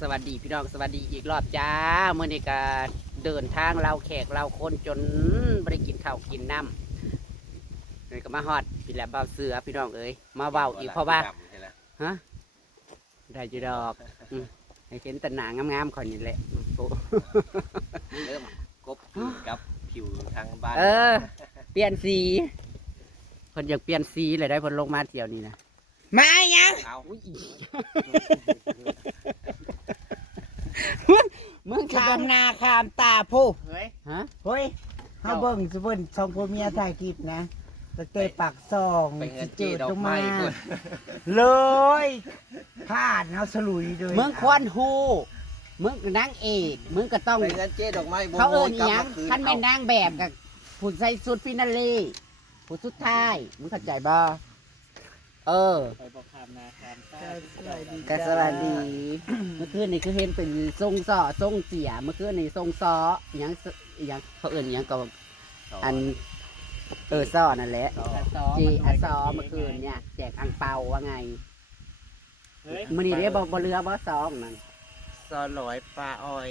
สวัสดีพี่น้องสวัสดีอีกรอบจ้าเมื่อนี้ก็เดินทางเราแขกเราคนจนไม่ได้กินข้าวกินน้ำเลยก็มาฮอดพี่แหลมเบาเสือพี่น้องเอ้ยมาเบาอีกเพราะว่าฮะได้จีดอกให้เห็นแต่หนางามๆคนนี้แหละเริ่มกบกับผิวทางบ้านเปลี่ยนสีคนอยากเปลี่ยนสีเลยได้คนลงมาเที่ยวนี้นะมายังมึงขามนาขามตาผู้เฮ้ยฮะเฮ้ยเขาเบิ่งสิเบิ่งสองพ่อเมียถ่ายคลิปนะตะเตะปากซองสิเจดอกไม้เลยพลาดเขาสลุยด้วยมึงควรฮูมึงนางเอกมึงก็ต้องไปเงินเจดอกไม้เขาเอิ้นหยังท่านเป็นนางแบบกับผู้ใส่สุดฟินาเล่ผู้สุดท้ายมึงเข้าใจบ่ไปบอกคำนาคำตาก็สวัสดีเมื่อคืนนี่คือเห็นเป็นทรงซ้อทรงเสียเมื่อคืนนี่ทรงซ้อยังเขาเอิ้นยังก็อันซ้อนั่นแหละจีซ้อเมื่อคืนเนี่ยแจกอังเปาว่าไงมื้อนี้ได้บ่เรือบ่ซองนั่นซอลอยปลาออย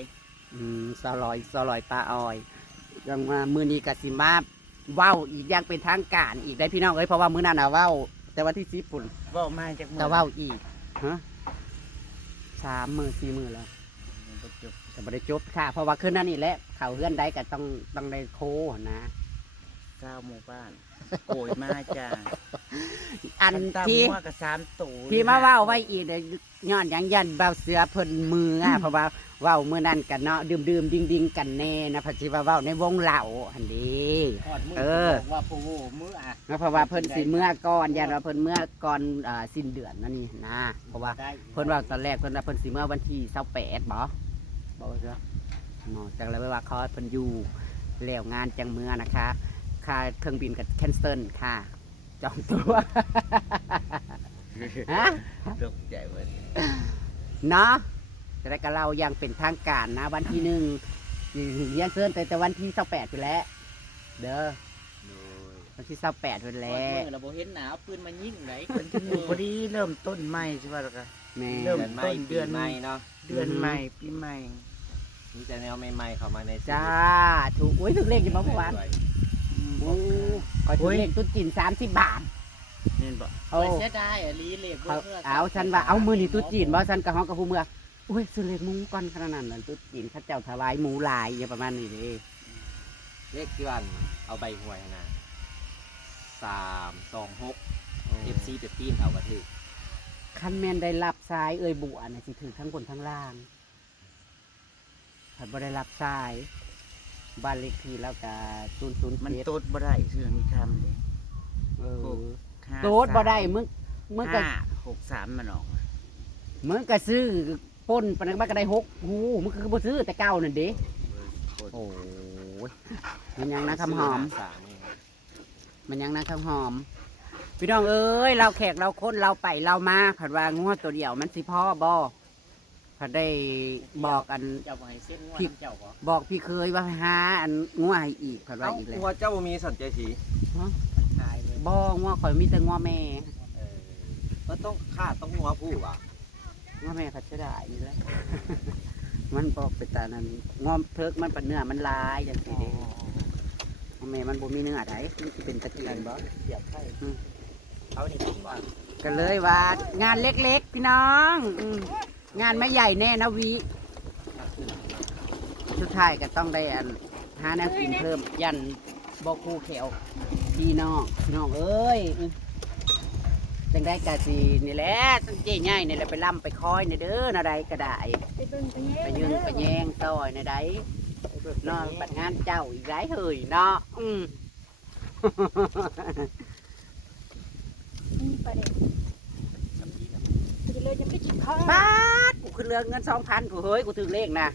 ซอลอยปลาออยยังมามื้อนี้ก็สิมาเว้าอีกอย่างเป็นทางการอีกได้พี่น้องเอ้ยเพราะว่ามื้อนั้นน่ะเว้าแต่ว่าที่10 ปุ่นเว้ามาจากแต่เว้าอีกฮะ3 มื้อ 4 มื้อแล้วแต่บ่ได้จบค่ะเพราะว่าคืนนั้นนี่แหละเข้าเฮือนใดก็ต้องได้โคนะ9 หมู่บ้านโกยมาจ้าอันที่มาเว้าไว้อีกเดี๋ยวย้อนยันเบาเสือเพิ่นมือเพราะว่าเว้ามื้อนั้นกันเนาะดื่มดิ่งกันแน่นะเพราะสิว่าเว้าในวงเหล้าหั่นดีว่าผู้มื้อเพราะว่าเพิ่นสิเมื่อก่อนยันว่าเพิ่นเมื่อก่อนสิ้นเดือนนั่นนี่นะเพราะว่าเพิ่นว่าตอนแรกเพิ่นว่าเพิ่นสิเมื่อวันที่28บ่เสือจังเลยว่าเขาเพิ่นอยู่แล้วงานจังเมื่อนะคะค่าเครื่องบินกับแคนเซิลค่ะจองตัวฮะตกใจเว้ยเนาะจะได้กับเรายังเป็นทางการนะวันที่1ยังเซินแต่วันที่28ไปแล้วเด้อวันที่28ไปแล้วเราบ่เห็นหนาวปืนมันยิ่งไหนคนที่พอดีเริ่มต้นใหม่ใช่ป่ะล่ะครับเริ่มต้นเดือนใหม่เนาะเดือนใหม่ปีใหม่มีแต่แนวใหม่ๆเข้ามาในจ้าถูกอุ้ยถึงเลขอยู่เมื่อวานก็ถึงเลขตุ้นจีน30 บาทนี่บอกเสียดายลีเลขเอาฉันว่าเอามือนี่ตุ้นจีนบ่ฉันกับห้องกับผู้เมื่ออุ้ยซื้อเลขหมูก่อนขนาดนั้นตุ้นจีนข้าเจ้าถวายหมูลายอย่างประมาณนี้เลยเลขกี่วันเอาใบหวยนะ326 FC เปปีนเอากระถือคันแมนได้รับสายบัวเนี่ยสิถือทั้งบนทั้งล่างถ้าบ่ได้รับสายบ้านเลขที่แล้วก็007มันโต๊ดบ่ได้ซื้อมีคำเลยโต๊ดบ่ได้มึงก็63มันออกมึงก็ซื้อป่นปานนั้นก็ได้6หูมึงคือบ่ซื้อแต่เก่านั่นเด้โอ้ยมันยังนะคำหอมมันยังนะคำหอมพี่น้องเอ้ยเราแขกเราคนเราไปเรามาผัดว่างัวตัวเดียวมันสิพ่อบ่ผัดได้บอกอันพี่บอกพี่เคยว่าหาอันงัวให้อีกผัดว่าอีกแล้วงัวเจ้ามีสัญใจสีบ่งัวข่อยมีแต่งัวแม่ก็ต้องต้องงัวผู้ว่ะงัวแม่เขาจะได้นี่แหละมันบอกไปตานั้นงัวเพิกมันเป็นเนื้อมันลายอย่างนี้เด้งัวแม่มันบ่มีเนื้อไดมันสิเป็นตะเกียนบ่เสียบไข่เอานี่ดีกว่าก็เลยว่างานเล็กๆพี่น้องงานไม่ใหญ่แน่นะวิสุดท้ายก็ต้องได้หาแนวกินเพิ่มยันบอกคู่แขวพี่น้องเอ้ยจังได้กะสีนี่แหละตั้งเจ๊ใหญ่นี่แหละไปล่ำไปคอยในเด้อนาใดก็ได้ไปยืนไปแยงต่อยในใดนอนปัดงานเจ้าอีกหลายเฮยเนาะบ้ากูขึ้นเรือเงิน2,000กูเฮ้ยกูถึงเลขนะ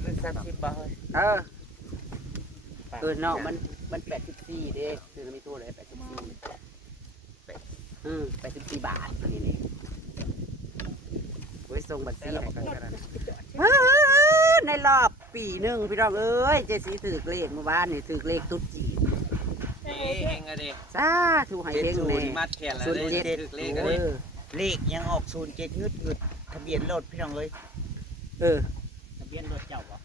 เงิน30 บาทเนาะมัน84เด้คือมีตัวเลย84 84 บาทนี่ไว้ส่งบัตรซีในรอบปีหนึ่งพี่น้องเอ้ยเจสีถือเลขเมื่อวานนี่ถือเลขตุ๊ดจีนเองอะดิซาถูกหายเองเลยมัดแขนแล้วเลยถือเลขอะดิ เลขยังออก07งึดทะเบียนรถพี่น้องเอ้ย ทะเบียนรถเจ้าบ่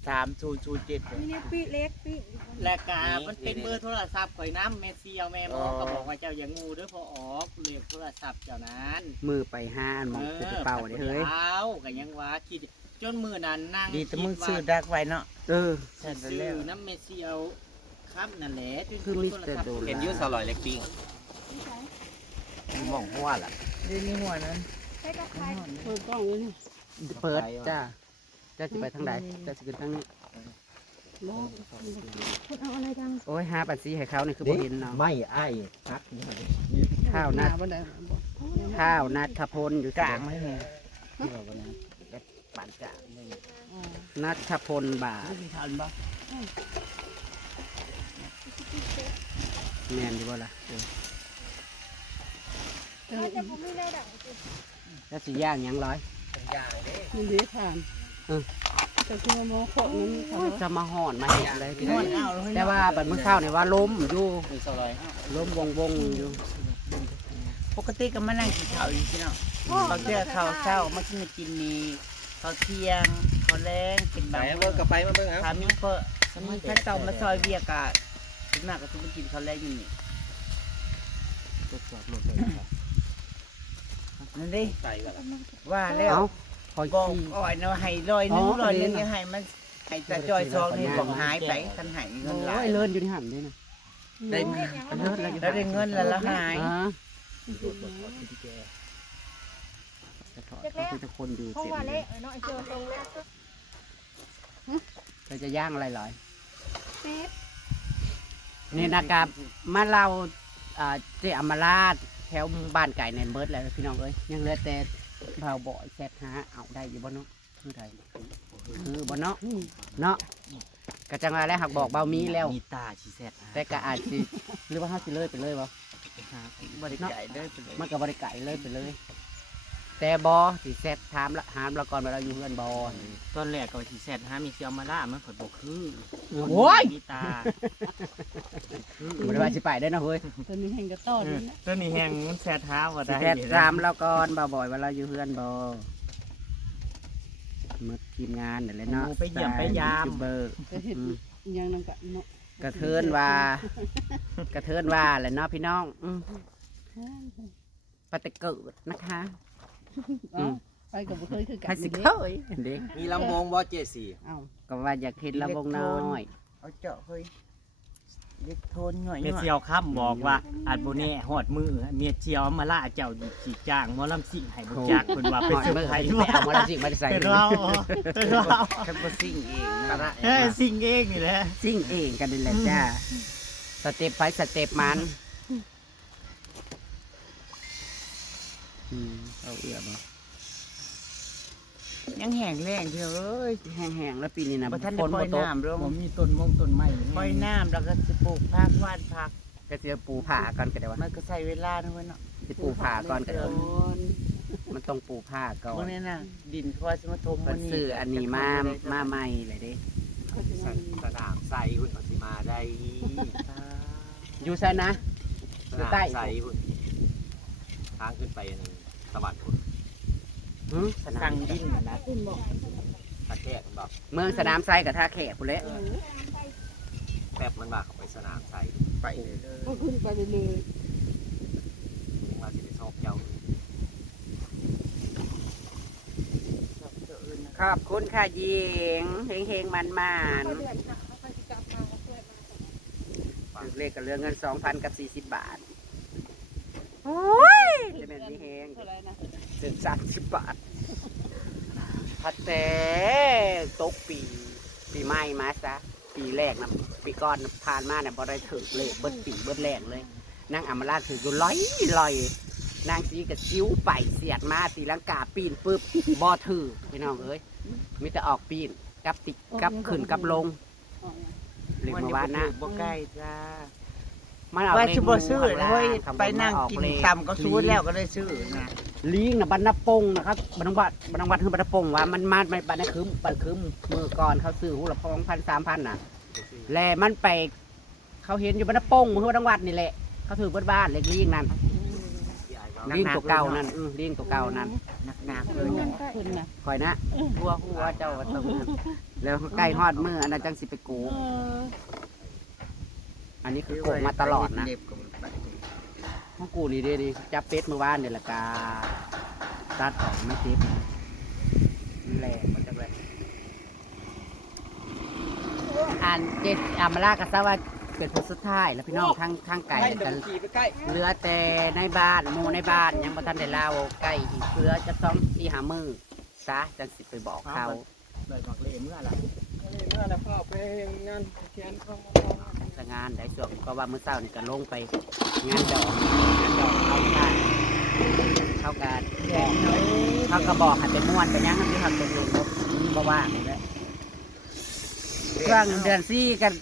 3007 นี่เนี่ยปีเล็กปี และกามันเป็นเบอร์โทรศัพท์ข่อยน้ำเมเซียวแม่หมอก็บอกว่าเจ้าอย่างงูเด้อพอออกเลขโทรศัพท์เจ้านั้น มือไปห้านมองกูกระเป๋าเด้เฮ้ย เอาก็ยังว่าคิดจนมือนั้นนั่ง ดีแต่มึงซื้อดักไว้เนาะ ใช่ซื้อน้ำเมเซียวครับนั่นแหละ คือมิสเตอร์โด เห็นอยูสลอยเล็กปิ้ง มีหม่องหัวล่ะดีนี่หัวนั้น ใช้กับใคร เปิดกล้องเลยเปิดจ้าจะสิไปทางใดจะสิขึ้นทางนี้ คุณเอาอะไรดัง โอ้ย5ปันซีให้เขานี่คือบ่เห็นเนาะ ไม่ไอ้ฮักนี่ ข้าวนัดข้าวนัดขพลอยู่ กลางไหมแม่ ปานกลางนัดขพลบาท ทันบ่ แม่นดีบ่ล่ะ เขาจะผมไม่ได้ดัง แล้วสิย่างหยังร้อย มันดีทานแต่คือมองโคตรนั้นเขา โอ้ยจะมาห่อนมาเห็นเลยพี่ น น้ อ อน ง เอาเลย แต่ว่าบัดมื้อเช้าเนี่ยว่าล้มอยู่ มีสลอย ล้มวงอยู่ ปกติก็มานั่งกินข้าวอยู่พี่น้องบางเทื่อข้าวเช้ามากินนี่ข้าวเที่ยงข้าวแรงกิน ไหน บาง เบิ่งกับไปมาเบิ่งเอา ถ้ามีก็มีข้าวเต้ามาซอยเวียกะถึงมากก็ต้องกินข้าวแรงอยู่นี่นั่นดิ ไก่กันละ ว่าแล้ว เอ้าคอย บอก ขี้ อ่อยนะให้ร้อยหนึง อ๋อ ร้อยหนึง ประเด็น ยังให้มันให้ตาจอยซองนี่บอกหายไปคันใหายเงินหลา โอ้ ย ยเลินอยู่ที่หันด้วยนะ ได้ เลินแล้วอยู่ แล้วได้เงินแล้วละหาย อ่าจะถอดเขาคือจะคนอยู่ ห้อง เต็ม ว่า เล เละ ย เนาะไอ้เจอตรงเละ เราจะย่างอะไรหรอย เป็ด นี่นะครับมาเราเจอมราชแถวบ้านไก่ในเบิร์ดแล้วพี่น้องเอ้ยยังเหลือแต่เผาบ่อยแซ่บหาเอาได้อยู่บ่เนาะคือใดคือบ่เนาะเนาะกะจังว่าแล้วหักบอกเบามีแล้ว มีตาชีแซด แต่ก็อาจสิหรือว่าเฮาสิเลยไปเลยบ่ บริไก่เด้อไปเลย มันก็บ่ได้ไก่เลยไปเลย แต่บ่สิแซ่บถามละหามละก่อนว่าเราอยู่เฮือนบ่ ตอนแรกก็สิแซดหามีเซียวมาล่ามันผลบ่คือ โอ้ย มีตา บ่ได้ว่าสิไปได้อนะเฮ้ย ตอนนี้แห่งกระต้อนนี่นะ ตัวนี้แหงมันแซดหาบ่ สิ ได้ แซ่บถามเราก่อนบ่บ่อยว่าเราอยู่เฮือนบ่มือทีมงานนั่นแหละเนาะ ไปเยี่ยมไปยาม ยูทูบเบอร์ จะเห็นยังนั่งกันเนาะ กระเทินว่า กระเทินว่าแหละเนาะพี่น้องปฏิเกิดนะคะ ไปกับบุเคยคือกั ใคร น สิ เด้ เคยเด็ก มีลำวงบ่เจสี่ เอ้า ก็ว่าอยากเห็นละวงน้อย เอาเจาะเฮ้ยเล็กโทนหน่อย เมเซียวค่ำบอกว่าอาจบ่แน่ฮอดมือเมียเจียวมาล่าเจ้าสิจ้างหมอลำสิ่งให้บ่จักเพิ่นว่าไป หอย ซื้อ เบิ่ง ไผ ไปเอามาแล้วสิมาใส่ เป็นเราเป็นเรา คันบ่ซิ่งเองนะ เฮ้ยสิ่งเองนี่แหละ ซิ่งเองกันนี่แหละจ้าสเต็ปไปสเต็ปมันเอาเอื้อบ่ ยังแห้งแรงเพียวเอ้ย แห้งๆแล้วปีนี้นะ บ่ทัน ฝ ได้ น ปล่ บ่ อย ตก น้ำลง ผมมีต้นมงต้นไม้ ปล่อยน้ำแล้วก็สิปลูกผักหว่านผัก ก็สิปูผ่าก่อนก็ได้ว่า มันก็ใช้เวลานะเว้ยเนาะ สิปูผ่าก่อนก็ได้มันต้องปูผ่าก่อ พวก น นี้น่ะดินเขาว่าสิมาทม มันซื้ออันนี้มาใหม่เลยเด้ สนามไซหุ่นปฏิมาได้ อยู่ไสนะ สนามไซหุ่นทางขึ้นไปสวัสดิ์หุ่น สนา สั่ ม งดินน่ะนะ คุณบอก ตะแคกมันบอก เมืองสนามไซกับท่าแขกพุ่นแหละ แป๊บมันมาเข้าไปสนามไซ ไปเลยเด้อ ก็ขึ้นไปเลย มาสิไปชอบเจ้า ขอบคุณค่ะยิงเฮงๆมัน เขาเดือนค่ะเขาไปกลับมาเพื่อนมา ๆเลขกับเรื่องเงิน 2,000 กับ 40 บาท โอ้ยจะเป็นมีเฮง เท่าไรนะ เสร็จ30 บาทพัดแต่ตกปีใหม่มาซะปีแรกนะปีก่อนผ่านมาเนี่ยบ่ได้ถึงเลขเบิดปีเบิดแรกเลยนางอำมาลาถืออยู่ลอยนางสีกับซิ้วไปเสียดมาตีลังกาปีนปึ๊บบ่ถือพี่น้องเอ้ยมีแต่ออกปีนกับติดกับขึ้นกับลงเรียก วัน มา นี้ ว่านะ บ่ใกล้จ้า มันเอา ว่า เลข สิบ่ซื้อ ข้างล่าง เฮ้ย ข้างบ ไปนั่ง มาออ กิน เลข ตำก็ซื้อแล้วก็ได้ซื้อนะ ลิงนะบรรณปงนะครับบรรณวัดคือบรรณปงว่ามันมาไม่บรรณคืมบันคืมมือก่อนเขาซื้อหูละ2,000-3,000น่ะแล้วมันไป เขาเห็นอยู่บรรณปงมือบรรณวัดนี่แหละเขาถือเบิดบ้านเล็กลิงนั่น ที่ไอ้ว ลิงตัวเก่านั่นลิงตัวเก่านั่น หนักๆ เอ เล อย นะ ขึ้นนะ คอยนะหัวเจ้าต้องแล้วใกล้ฮอดมืออันนั้นจังสิไปกู เออ อันนี้คือโกงมาตลอดนะของกูนี่เด้นี่จับเป็ดเมื่อวานเนี่ยละกาตัดออกไม่ติดมันแหลกมันจะแหลกอันเจ็ดอามาลากระซาว่าเป็นผลสุดท้ายแล้วพี่น้องข้างไก่ ให้ กัน ขี่ไปใกล้ เหลือแต่ในบ้านหมู่ในบ้านยังบ่ทันได้เล่าไก่อีกเหลือจะต้องที่หามือซะจังสิไปบอกเขา เลยบอกเลยเมื่อไหร่ นี่น่าจะเข้าไปงานแขนเขา จะงานได้ส่วนก็ว่ามื้อเช้านี่ก็ลงไปงานดอกเขากันเขากันบอกเขาก็บอกให้ไปม่วนไปหยังที่เขาเป็นเรื่องบ่ว่างเลยช่วงเดือน4กัน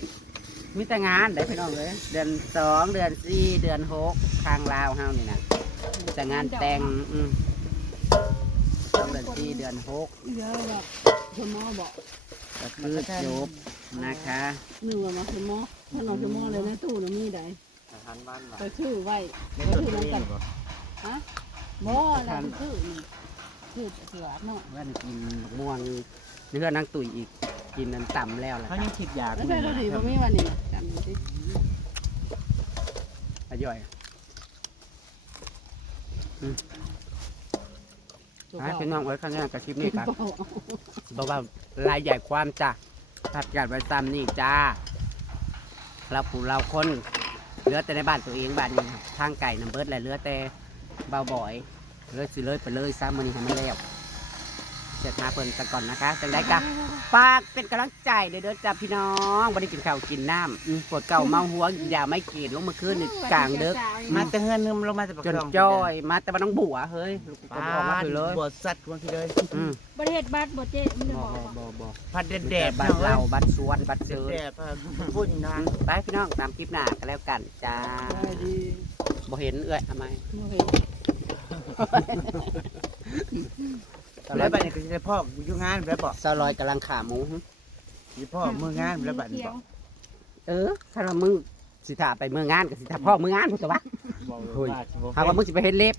มีแต่งานได้พี่น้องเลยเดือน2เดือน4เดือน6ทางลาวเฮานี่นะแต่งานแต่ง2เดือน4เดือน6 เยอะแบบสมอบอก ก็คือจบนะคะ หนึ่งว่ามาสมอถ้าเราสมอเลยในตู้น่ะมีใด ทหารบ้านว่า ไปชื่อไว้ไปชื่อน้ำกันฮะบ่น่ะชื่อนี่ชื่อเสือเนาะ ว่ากินม่วงเนื้อนังตุ๋ยอีกกินนั้นต่ำแล้วล่ะ เขายังคิดอยาก แล้วใช่เราดีบ่มีวันนี้จำดูสิ อย่อยพี่น้องไว้ข้างหน้ากระชิบนี่ครับบอกว่ารายใหญ่ความจ้ะถัดการไว้ซ้ำนี่จ้าเราผู้เราคนเหลือแต่ในบ้านตัวเองบ้านนี้ทางไก่น้ำเบิดแหละเหลือแต่เบาบ่อยเลยสิเลยไปเลยซ้ำมันนี่ให้มันแล้วเสร็จหาเพิ่นกันก่อนนะคะจังได้กะฝากเป็นกำลังใจเด้อจ้าพี่น้องไม่ได้กินข้าวกินน้ำปวดเก่าเมาหัวอย่าไม่กินลงมาคืนนี่กลางดึก มาแต่เฮือนนึมลงมาแต่ปาก จน ซอง จ้อยมาแต่มันต้องบัวเฮ้ยลูกก็ ป้า บอกมาคือเลย บดสัตว์คนที่เลย อืม ประเทศบัตรบ่เจ๊มันจะ บ่ บอก บ่บ่บ่ พัดแด แด ด ด ๆ บ้านเราบ้านสวนบ้านเสือ แดดพุ่นนะ ไปพี่น้องตามคลิปหน้ากันแล้วกันจ้า ได้ดี บ่เห็นเอื้อยทำไม โอเค แล้วบัดนี้ก็จะได้พ่ออยู่งานแล้วบอก ซาลอยกำลังขาหมู สิพ่อมืองานแล้วบัดนี้บอก ถ้าว่ามึงสิถาไปเมืองงานกับสิถาพ่อเมืองงานพุ่นจะวะ บอก เฮ้ย ว่าสิบ่ หากว่ามึงสิไปเห็นเล็บ